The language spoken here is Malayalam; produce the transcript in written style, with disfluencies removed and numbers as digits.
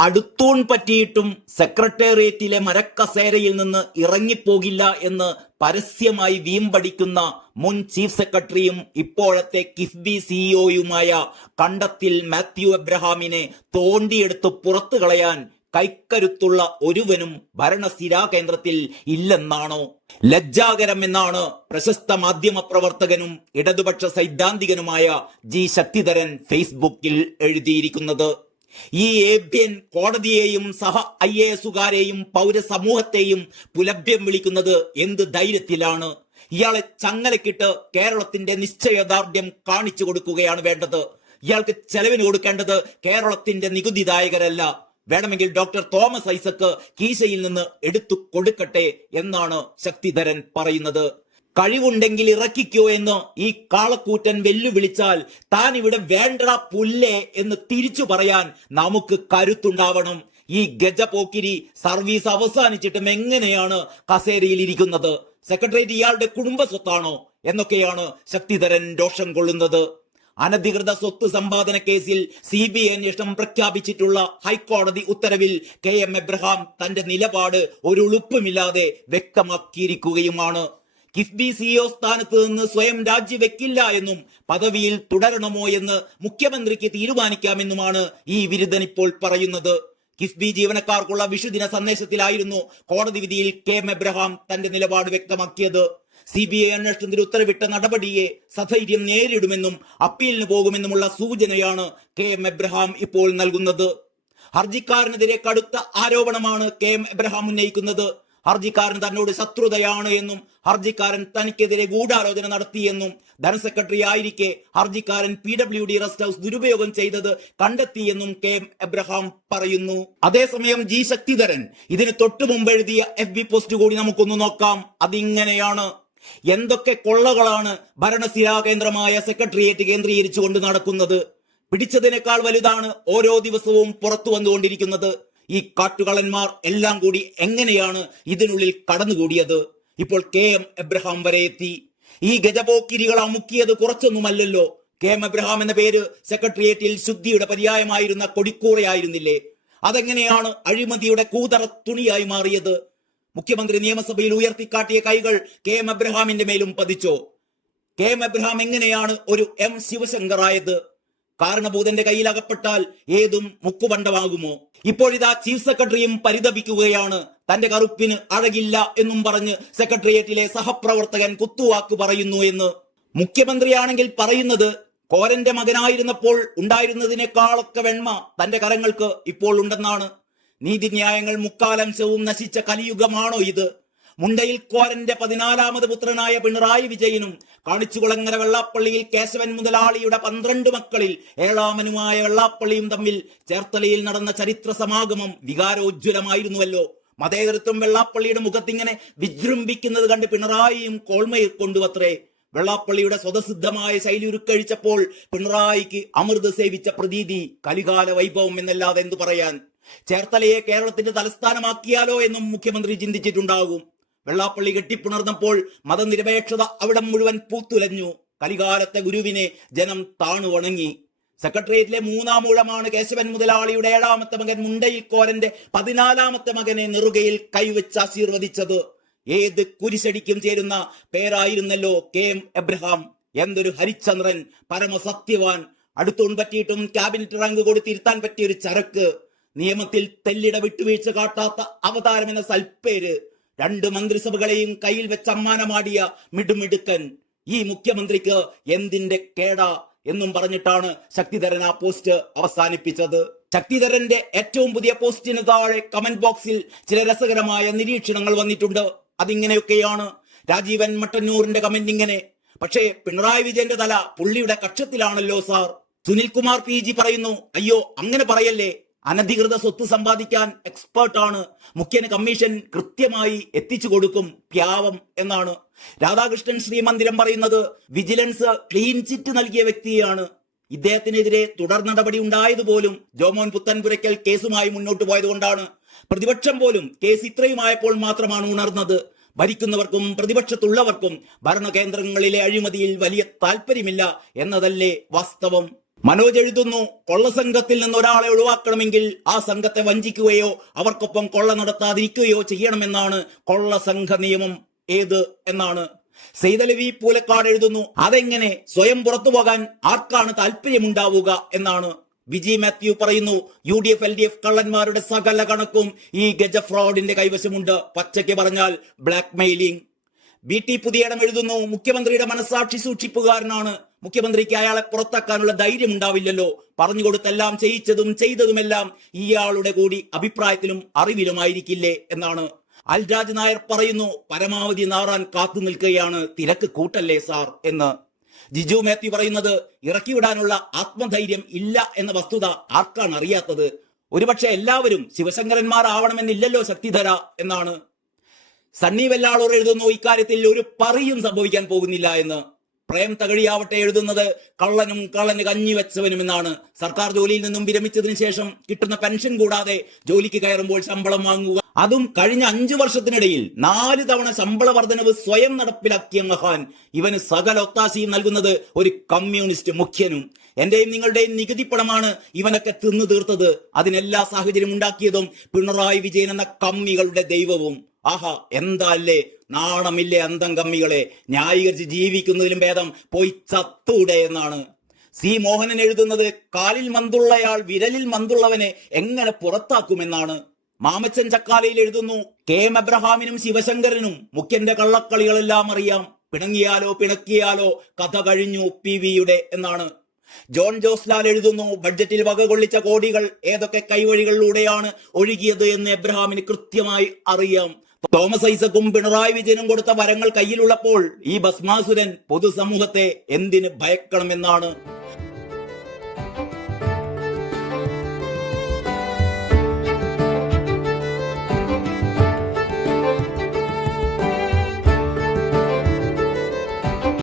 അടുത്തൂൺ പറ്റിയിട്ടും സെക്രട്ടേറിയറ്റിലെ മരക്കസേരയിൽ നിന്ന് ഇറങ്ങിപ്പോകില്ല എന്ന് പരസ്യമായി വീമ്പടിക്കുന്ന മുൻ ചീഫ് സെക്രട്ടറിയും ഇപ്പോഴത്തെ കിഫ്ബി സിഇഒയുമായ കണ്ടത്തിൽ മാത്യു എബ്രഹാമിനെ തോണ്ടിയെടുത്ത് പുറത്തു കളയാൻ കൈക്കരുത്തുള്ള ഒരുവനും ഭരണസ്ഥിരാ കേന്ദ്രത്തിൽ ഇല്ലെന്നാണോ? ലജ്ജാകരം എന്നാണ് പ്രശസ്ത മാധ്യമ പ്രവർത്തകനും ഇടതുപക്ഷ സൈദ്ധാന്തികനുമായ ജി ശക്തിധരൻ ഫേസ്ബുക്കിൽ എഴുതിയിരിക്കുന്നത്. ഈ ഏബ്യൻ കോടതിയെയും സഹ IAS-കാരെയും പൗരസമൂഹത്തെയും പുലഭ്യം വിളിക്കുന്നത് എന്ത് ധൈര്യത്തിലാണ്? ഇയാളെ ചങ്ങലക്കിട്ട് കേരളത്തിന്റെ നിശ്ചയദാർഢ്യം കാണിച്ചു കൊടുക്കുകയാണ് വേണ്ടത്. ഇയാൾക്ക് ചെലവിന് കൊടുക്കേണ്ടത് കേരളത്തിന്റെ നികുതിദായകരല്ല, വേണമെങ്കിൽ ഡോക്ടർ തോമസ് ഐസക്ക് കീശയിൽ നിന്ന് എടുത്തു കൊടുക്കട്ടെ എന്നാണ് ശക്തിധരൻ പറയുന്നത്. കഴിവുണ്ടെങ്കിൽ ഇറക്കിക്കോ എന്ന് ഈ കാളക്കൂറ്റൻ വെല്ലുവിളിച്ചാൽ താൻ ഇവിടെ വേണ്ടട പുല്ലേ എന്ന് തിരിച്ചു പറയാൻ നമുക്ക് കരുത്തുണ്ടാവണം. ഈ ഗജപോക്കിരി സർവീസ് അവസാനിച്ചിട്ടും എങ്ങനെയാണ് കസേരയിൽ ഇരിക്കുന്നത്? സെക്രട്ടേറിയറ്റ് ഇയാളുടെ കുടുംബ സ്വത്താണോ എന്നൊക്കെയാണ് ശക്തിധരൻ രോഷം കൊള്ളുന്നത്. അനധികൃത സ്വത്ത് സമ്പാദന കേസിൽ CBI അന്വേഷണം പ്രഖ്യാപിച്ചിട്ടുള്ള ഹൈക്കോടതി ഉത്തരവിൽ KM എബ്രഹാം തന്റെ നിലപാട് ഒരു ഉളുപ്പുമില്ലാതെ വ്യക്തമാക്കിയിരിക്കുകയുമാണ്. കിഫ്ബി CEO സ്ഥാനത്ത് നിന്ന് സ്വയം രാജിവെക്കില്ല എന്നും പദവിയിൽ തുടരണമോ എന്ന് മുഖ്യമന്ത്രിക്ക് തീരുമാനിക്കാമെന്നുമാണ് ഈ വിരുദ്ധൻ ഇപ്പോൾ പറയുന്നത്. കിഫ്ബി ജീവനക്കാർക്കുള്ള വിഷുദിന സന്ദേശത്തിലായിരുന്നു കോടതി വിധിയിൽ KM എബ്രഹാം തന്റെ നിലപാട് വ്യക്തമാക്കിയത്. CBI അന്വേഷണത്തിന് ഉത്തരവിട്ട നടപടിയെ സധൈര്യം നേരിടുമെന്നും അപ്പീലിന് പോകുമെന്നുമുള്ള സൂചനയാണ് KM എബ്രഹാം ഇപ്പോൾ നൽകുന്നത്. ഹർജിക്കാരനെതിരെ കടുത്ത ആരോപണമാണ് KM എബ്രഹാം ഉന്നയിക്കുന്നത്. ഹർജിക്കാരൻ തന്നോട് ശത്രുതയാണ് എന്നും ഹർജിക്കാരൻ തനിക്കെതിരെ ഗൂഢാലോചന നടത്തിയെന്നും ധനസെക്രട്ടറി ആയിരിക്കെ ഹർജിക്കാരൻ PWD റെസ്റ്റ് ഹൗസ് ദുരുപയോഗം ചെയ്തത് കണ്ടെത്തിയെന്നും KM എബ്രഹാം പറയുന്നു. അതേസമയം ജി ശക്തിധരൻ ഇതിന് തൊട്ടു മുമ്പ് എഴുതിയ FB പോസ്റ്റ് കൂടി നമുക്കൊന്ന് നോക്കാം. അതിങ്ങനെയാണ്: എന്തൊക്കെ കൊള്ളകളാണ് ഭരണസ്ഥിരാ കേന്ദ്രമായ സെക്രട്ടേറിയറ്റ് കേന്ദ്രീകരിച്ചുകൊണ്ട് നടക്കുന്നത്. പിടിച്ചതിനേക്കാൾ വലുതാണ് ഓരോ ദിവസവും പുറത്തു വന്നുകൊണ്ടിരിക്കുന്നത്. ഈ കാട്ടുകളന്മാർ എല്ലാം കൂടി എങ്ങനെയാണ് ഇതിനുള്ളിൽ കടന്നുകൂടിയത്? ഇപ്പോൾ KM എബ്രഹാം വരെ എത്തി. ഈ ഗജപോക്കിരികൾ അമുക്കിയത് കുറച്ചൊന്നുമല്ലല്ലോ. KM എബ്രഹാം എന്ന പേര് സെക്രട്ടേറിയറ്റിൽ ശുദ്ധിയുടെ പര്യായമായിരുന്ന കൊടിക്കൂറയായിരുന്നില്ലേ? അതെങ്ങനെയാണ് അഴിമതിയുടെ കൂതറ തുണിയായി മാറിയത്? മുഖ്യമന്ത്രി നിയമസഭയിൽ ഉയർത്തിക്കാട്ടിയ കൈകൾ KM എബ്രഹാമിന്റെ മേലും പതിച്ചോ? KM എബ്രഹാം എങ്ങനെയാണ് ഒരു M ശിവശങ്കർ ആയത്? കാരണഭൂതന്റെ കയ്യിൽ അകപ്പെട്ടാൽ ഏതും മുക്കുപണ്ടമാകുമോ? ഇപ്പോഴിതാ ചീഫ് സെക്രട്ടറിയും പരിതപിക്കുകയാണ്. തന്റെ കറുപ്പിന് അഴകില്ല എന്നും പറഞ്ഞ് സെക്രട്ടേറിയറ്റിലെ സഹപ്രവർത്തകൻ കുത്തുവാക്ക് പറയുന്നു എന്ന്. മുഖ്യമന്ത്രിയാണെങ്കിൽ പറയുന്നത് കോരന്റെ മകനായിരുന്നപ്പോൾ ഉണ്ടായിരുന്നതിനേക്കാളൊക്കെ വെണ്മ തന്റെ കരങ്ങൾക്ക് ഇപ്പോൾ ഉണ്ടെന്നാണ്. നീതിന്യായങ്ങൾ മുക്കാലംശവും നശിച്ച കലിയുഗമാണോ ഇത്? മുണ്ടയിൽ കോരന്റെ 14ാമത് പുത്രനായ പിണറായി വിജയനും കാണിച്ചുകുളങ്ങര വെള്ളാപ്പള്ളിയിൽ കേശവൻ മുതലാളിയുടെ 12 മക്കളിൽ 7ാമനുമായ വെള്ളാപ്പള്ളിയും തമ്മിൽ ചേർത്തലയിൽ നടന്ന ചരിത്ര സമാഗമം വികാരോജ്വലമായിരുന്നുവല്ലോ. മതേതരത്വം വെള്ളാപ്പള്ളിയുടെ മുഖത്തിങ്ങനെ വിജൃംഭിക്കുന്നത് കണ്ട് പിണറായിയും കോൾമയിൽ കൊണ്ടുവത്രേ. വെള്ളാപ്പള്ളിയുടെ സ്വതസിദ്ധമായ ശൈലി ഉരുക്കഴിച്ചപ്പോൾ പിണറായിക്ക് അമൃത് സേവിച്ച പ്രതീതി, കലികാല വൈഭവം എന്നല്ലാതെ എന്തു പറയാൻ? ചേർത്തലയെ കേരളത്തിന്റെ തലസ്ഥാനമാക്കിയാലോ എന്നും മുഖ്യമന്ത്രി ചിന്തിച്ചിട്ടുണ്ടാകും. വെള്ളാപ്പള്ളി കെട്ടിപ്പുണർന്നപ്പോൾ മതനിരപേക്ഷത അവിടെ മുഴുവൻ പൂത്തുലഞ്ഞു. കലികാലത്തെ ഗുരുവിനെ ജനം താണു വണങ്ങി. സെക്രട്ടേറിയറ്റിലെ 3ാം ഊഴമാണ് കേശവൻ മുതലാളിയുടെ 7ാമത്തെ മകൻ മുണ്ടയിൽ കോരന്റെ 14ാമത്തെ മകനെ നെറുകയിൽ കൈവച്ച് ആശീർവദിച്ചത്. ഏത് കുരിശടിക്കും ചേരുന്ന പേരായിരുന്നല്ലോ KM എബ്രഹാം. എന്തൊരു ഹരിചന്ദ്രൻ, പരമസത്യവാൻ. അടുത്തോൺ പറ്റിയിട്ടും ക്യാബിനറ്റ് റാങ്ക് കൊടുത്തിരുത്താൻ പറ്റിയൊരു ചരക്ക്. നിയമത്തിൽ തെല്ലിട വിട്ടുവീഴ്ച കാട്ടാത്ത അവതാരം എന്ന സൽപ്പേര്. 2 മന്ത്രിസഭകളെയും കയ്യിൽ വെച്ച് അമ്മാനമാടിയ മിടുമിടുക്കൻ. ഈ മുഖ്യമന്ത്രിക്ക് എന്തിന്റെ കേടാ എന്നും പറഞ്ഞിട്ടാണ് ശക്തിധരൻ ആ പോസ്റ്റ് അവസാനിപ്പിച്ചത്. ശക്തിധരന്റെ ഏറ്റവും പുതിയ പോസ്റ്റിന് താഴെ കമന്റ് ബോക്സിൽ ചില രസകരമായ നിരീക്ഷണങ്ങൾ വന്നിട്ടുണ്ട്. അതിങ്ങനെയൊക്കെയാണ്. രാജീവൻ മട്ടന്നൂറിന്റെ കമന്റ് ഇങ്ങനെ: പക്ഷേ പിണറായി വിജയന്റെ തല പുള്ളിയുടെ കക്ഷത്തിലാണല്ലോ സാർ. സുനിൽകുമാർ PG പറയുന്നു: അയ്യോ അങ്ങനെ പറയല്ലേ, അനധികൃത സ്വത്ത് സമ്പാദിക്കാൻ എക്സ്പേർട്ടാണ്, മുഖ്യന് കമ്മീഷൻ കൃത്യമായി എത്തിച്ചു കൊടുക്കും, പ്യാവം എന്നാണ്. രാധാകൃഷ്ണൻ ശ്രീമന്ദിരം പറയുന്നത് വിജിലൻസ് ക്ലീൻ ചിറ്റ് നൽകിയ വ്യക്തിയാണ്. ഇദ്ദേഹത്തിനെതിരെ തുടർ നടപടി ഉണ്ടായതുപോലും ജോമോൻ പുത്തൻപുരയ്ക്കൽ കേസുമായി മുന്നോട്ട് പോയതുകൊണ്ടാണ്. പ്രതിപക്ഷം പോലും കേസ് ഇത്രയുമായപ്പോൾ മാത്രമാണ് ഉണർന്നത്. ഭരിക്കുന്നവർക്കും പ്രതിപക്ഷത്തുള്ളവർക്കും ഭരണകേന്ദ്രങ്ങളിലെ അഴിമതിയിൽ വലിയ താല്പര്യമില്ല എന്നതല്ലേ വാസ്തവം. മനോജ് എഴുതുന്നു, കൊള്ളസംഘത്തിൽ നിന്ന് ഒരാളെ ഒഴിവാക്കണമെങ്കിൽ ആ സംഘത്തെ വഞ്ചിക്കുകയോ അവർക്കൊപ്പം കൊള്ള നടത്താതിരിക്കുകയോ ചെയ്യണമെന്നാണ് കൊള്ളസംഘ നിയമം ഏത് എന്നാണ്. സെയ്തലവി പൂലക്കാട് എഴുതുന്നു, അതെങ്ങനെ സ്വയം പുറത്തു പോകാൻ ആർക്കാണ് താല്പര്യമുണ്ടാവുക എന്നാണ്. വിജി മാത്യു പറയുന്നു, UDF LDF കള്ളന്മാരുടെ സകല കണക്കും ഈ ഗജ ഫ്രോഡിന്റെ കൈവശമുണ്ട്. പച്ചയ്ക്ക് പറഞ്ഞാൽ ബ്ലാക്ക് മെയിലിംഗ്. BT പുതിയടം എഴുതുന്നു, മുഖ്യമന്ത്രിയുടെ മനസാക്ഷി സൂക്ഷിപ്പുകാരനാണ്. മുഖ്യമന്ത്രിക്ക് അയാളെ പുറത്താക്കാനുള്ള ധൈര്യം ഉണ്ടാവില്ലല്ലോ. പറഞ്ഞുകൊടുത്തെല്ലാം ചെയ്യിച്ചതും ചെയ്തതുമെല്ലാം ഇയാളുടെ കൂടി അഭിപ്രായത്തിലും അറിവിലുമായിരിക്കില്ലേ എന്നാണ്. അൽരാജ് നായർ പറയുന്നു, പരമാവധി നാറാൻ കാത്തു നിൽക്കുകയാണ്, തിരക്ക് കൂട്ടല്ലേ സാർ എന്ന്. ജിജു മാത്യു പറയുന്നത്, ഇറക്കിവിടാനുള്ള ആത്മധൈര്യം ഇല്ല എന്ന വസ്തുത ആർക്കാണ് അറിയാത്തത്? ഒരുപക്ഷെ എല്ലാവരും ശിവശങ്കരന്മാരാവണമെന്നില്ലല്ലോ ശക്തിധര എന്നാണ്. സണ്ണി വെള്ളാളൂർ എഴുതുന്നു, ഇക്കാര്യത്തിൽ ഒരു പറയും സംഭവിക്കാൻ പോകുന്നില്ല എന്ന്. പ്രേം തകഴിയാവട്ടെ എഴുതുന്നത്, കള്ളന് കഞ്ഞി വെച്ചവനും എന്നാണ്. സർക്കാർ ജോലിയിൽ നിന്നും വിരമിച്ചതിന് ശേഷം കിട്ടുന്ന പെൻഷൻ കൂടാതെ ജോലിക്ക് കയറുമ്പോൾ ശമ്പളം വാങ്ങുക, അതും കഴിഞ്ഞ 5 വർഷത്തിനിടയിൽ 4 തവണ ശമ്പള വർധനവ് സ്വയം നടപ്പിലാക്കിയ മഹാൻ. ഇവന് സകല ഒത്താശയും നൽകുന്നത് ഒരു കമ്മ്യൂണിസ്റ്റ് മുഖ്യനും. എന്റെയും നിങ്ങളുടെയും നികുതി പണമാണ് ഇവനൊക്കെ തിന്നു തീർത്തത്. അതിനെല്ലാ സാഹചര്യം ഉണ്ടാക്കിയതും പിണറായി വിജയൻ എന്ന കമ്മികളുടെ ദൈവവും. ആഹാ, എന്താ അല്ലേ നാണമില്ലേ അന്തം കമ്മികളെ, ന്യായീകരിച്ച് ജീവിക്കുന്നതിലും ഭേദം പോയി ചത്തൂടെ എന്നാണ്. സി മോഹനൻ എഴുതുന്നത്, കാലിൽ മന്തുള്ളയാൾ വിരലിൽ മന്തുള്ളവനെ എങ്ങനെ പുറത്താക്കുമെന്നാണ്. മാമച്ചൻ ചക്കാലയിൽ എഴുതുന്നു, KM എബ്രഹാമിനും ശിവശങ്കരനും മുഖ്യന്റെ കള്ളക്കളികളെല്ലാം അറിയാം. പിണങ്ങിയാലോ പിണക്കിയാലോ കഥ കഴിഞ്ഞു PVയുടെ എന്നാണ്. ജോൺ ജോസ് ലാൽ എഴുതുന്നു, ബഡ്ജറ്റിൽ വകകൊള്ളിച്ച കോടികൾ ഏതൊക്കെ കൈവഴികളിലൂടെയാണ് ഒഴുകിയത് എന്ന് എബ്രഹാമിന് കൃത്യമായി അറിയാം. തോമസ് ഐസക്കും പിണറായി വിജയനും കൊടുത്ത വരങ്ങൾ കയ്യിലുള്ളപ്പോൾ ഈ ഭസ്മാസുരൻ പൊതുസമൂഹത്തെ എന്തിന് ഭയക്കണമെന്നാണ്.